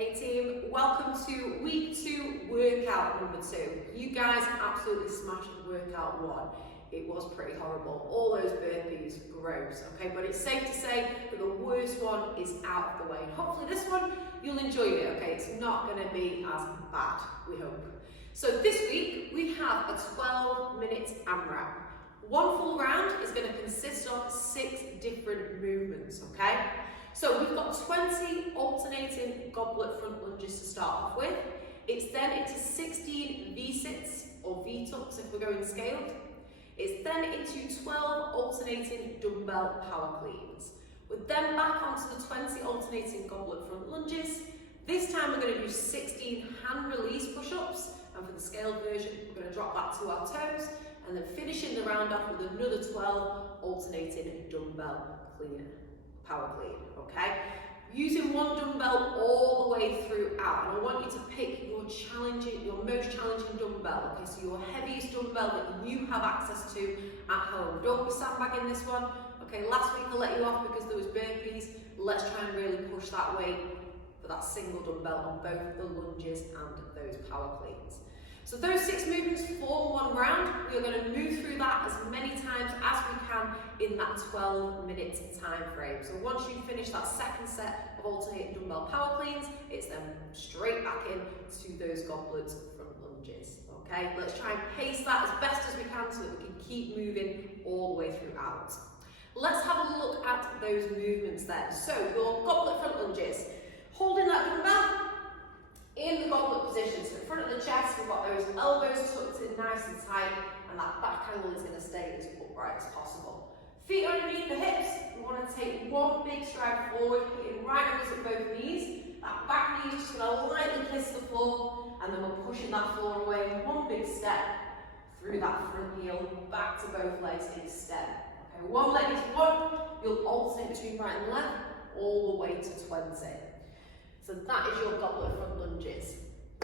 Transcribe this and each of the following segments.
Hey team, welcome to week 2 workout number 2. You guys absolutely smashed workout 1. It was pretty horrible. All those burpees, gross, okay? But it's safe to say that the worst one is out of the way. And hopefully this one, you'll enjoy it, okay? It's not gonna be as bad, we hope. So this week, we have a 12-minute AMRAP. One full round is gonna consist of 6 different movements, okay? So we've got 20 alternating goblet front lunges to start off with. It's then into 16 V-sits or V-tucks if we're going scaled. It's then into 12 alternating dumbbell power cleans. We're then back onto the 20 alternating goblet front lunges. This time we're going to do 16 hand release push-ups, and for the scaled version we're going to drop that to our toes, and then finishing the round off with another 12 alternating dumbbell power clean, okay? Using one dumbbell all the way throughout, and I want you to pick your most challenging dumbbell, okay? So your heaviest dumbbell that you have access to at home. Don't be sandbagging this one, okay? Last week I let you off because there was burpees. Let's try and really push that weight for that single dumbbell on both the lunges and those power cleans. So those 6 movements form one round. We are going to move through that as many times as we can in that 12-minute time frame. So once you finish that second set of alternating dumbbell power cleans, it's then straight back in to those goblet front lunges. Okay, let's try and pace that as best as we can so that we can keep moving all the way throughout. Let's have a look at those movements then. So your goblet front lunges, holding that dumbbell in the goblet position, so in front of the chest, we've got those elbows tucked in nice and tight, and that back angle is going to stay as upright as possible. Feet underneath the hips, we want to take one big stride forward, hitting right angles at both knees. That back knee is just going to lightly kiss the floor, and then we're pushing that floor away, one big step through that front heel, back to both legs, extend. Okay, one leg is 1, you'll alternate between right and left, all the way to 20. So that is your goblet front lunges.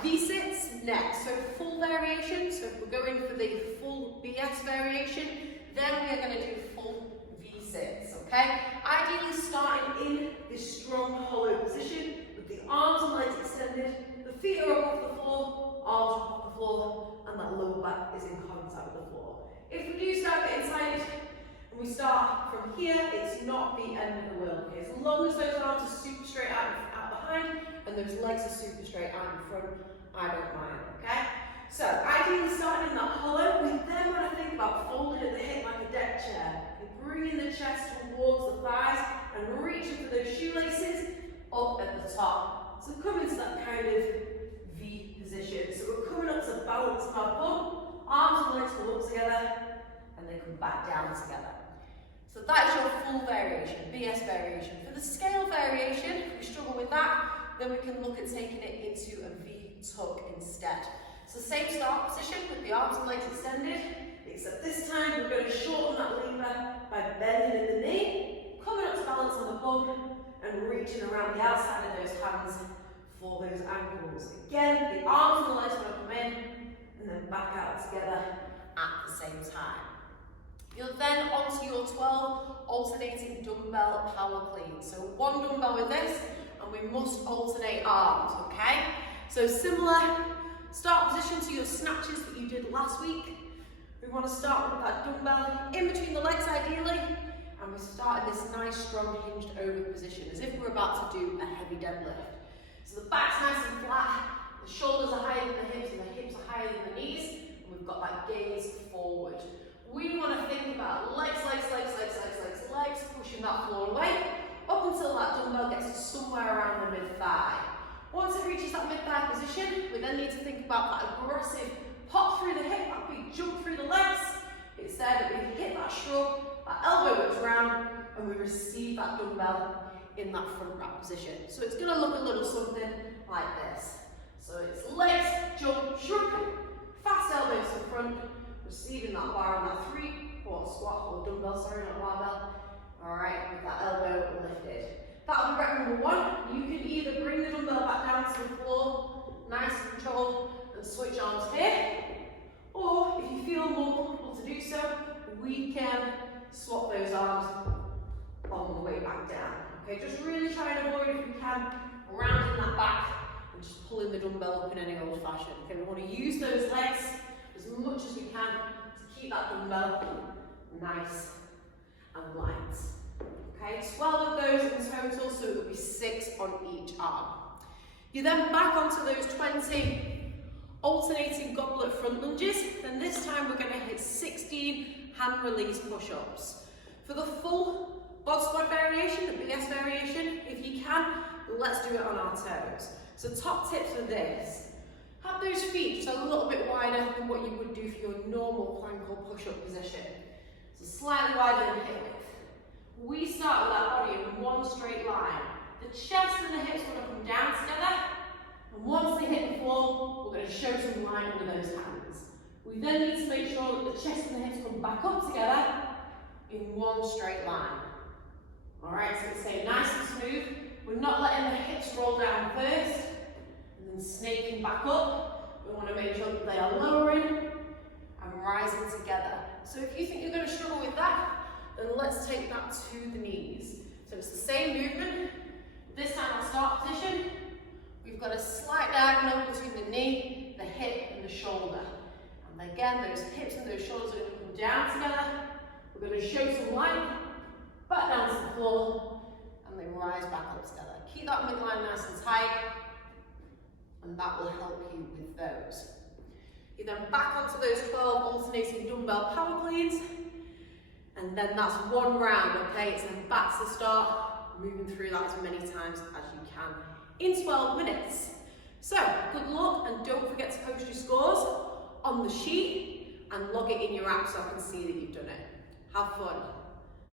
V-sits next, so full variation. So if we're going for the full BS variation, then we are going to do full V-sits, okay? Ideally starting in this strong hollow position with the arms and legs extended, the feet are up off the floor, arms up off the floor, and that lower back is in contact with the floor. If we do start getting tired, and we start from here, it's not the end of the world, okay? As long as those arms are super straight out behind and those legs are super straight out in front, I don't mind, okay? So ideally starting in that hollow, we then want to think about folding at the hip like a deck chair. You're bringing the chest towards the thighs and reaching for those shoelaces up at the top. So come into that kind of V position. So we're coming up to balance our bum, arms and legs come up together, and then come back down together. So that is your full variation, BS variation. For the scale variation, if we struggle with that, then we can look at taking it into a V-tuck instead. So same start position with the arms and legs extended, except this time we're going to shorten that lever by bending at the knee, coming up to balance on the bum, and reaching around the outside of those hands for those ankles. Again, the arms and the legs are going to come in, and then back out together at the same time. You're then onto your 12 alternating dumbbell power cleans. So one dumbbell with this, and we must alternate arms, okay? So similar start position to your snatches that you did last week. We want to start with that dumbbell in between the legs ideally, and we start in this nice strong hinged over position as if we're about to do a heavy deadlift. So the back's nice and flat, the shoulders are higher than the hips, and the hips are higher than the knees, and we've got that gaze forward. We want to think about legs, pushing that floor away, up until that dumbbell gets to somewhere around the mid-thigh. Once it reaches that mid-thigh position, we then need to think about that aggressive pop through the hip, that big jump through the legs. It's there that we hit that shrug, that elbow whips round, and we receive that dumbbell in that front wrap position. So it's going to look a little something like this. So it's legs, jump, shrug, fast elbows to front, receiving that bar on that 3-quarter squat, or dumbbell, sorry, not barbell. Alright, with that elbow lifted. That'll be rep number 1. You can either bring the dumbbell back down to the floor, nice and controlled, and switch arms here. Or, if you feel more comfortable to do so, we can swap those arms on the way back down. Okay, just really try and avoid, if you can, rounding that back dumbbell up in any old fashion. Okay, we want to use those legs as much as we can to keep that dumbbell nice and light. Okay, 12 of those in total, so it will be 6 on each arm. You then back onto those 20 alternating goblet front lunges, then this time we're going to hit 16 hand release push-ups. For the full bod squat variation, the BS variation, if you can, let's do it on our toes. So top tips for this, have those feet just a little bit wider than what you would do for your normal plank or push-up position. So slightly wider than hip width. We start with our body in one straight line. The chest and the hips want to come down together, and once they hit the floor, we're going to show some line under those hands. We then need to make sure that the chest and the hips come back up together in one straight line. Alright, so we stay nice and smooth. We're not letting the hips roll down first, and then snaking back up. We want to make sure that they are lowering and rising together. So if you think you're going to struggle with that, then let's take that to the knees. So it's the same movement. This time our start position, we've got a slight diagonal between the knee, the hip and the shoulder. And again, those hips and those shoulders are going to come down together. We're going to show some light, back down to the floor, and then rise back up together. Keep that midline nice and tight, and that will help you with those. You then back onto those 12 alternating dumbbell power cleans, and then that's one round, okay? So then back to the start, moving through that as many times as you can in 12 minutes. So, good luck, and don't forget to post your scores on the sheet and log it in your app so I can see that you've done it. Have fun.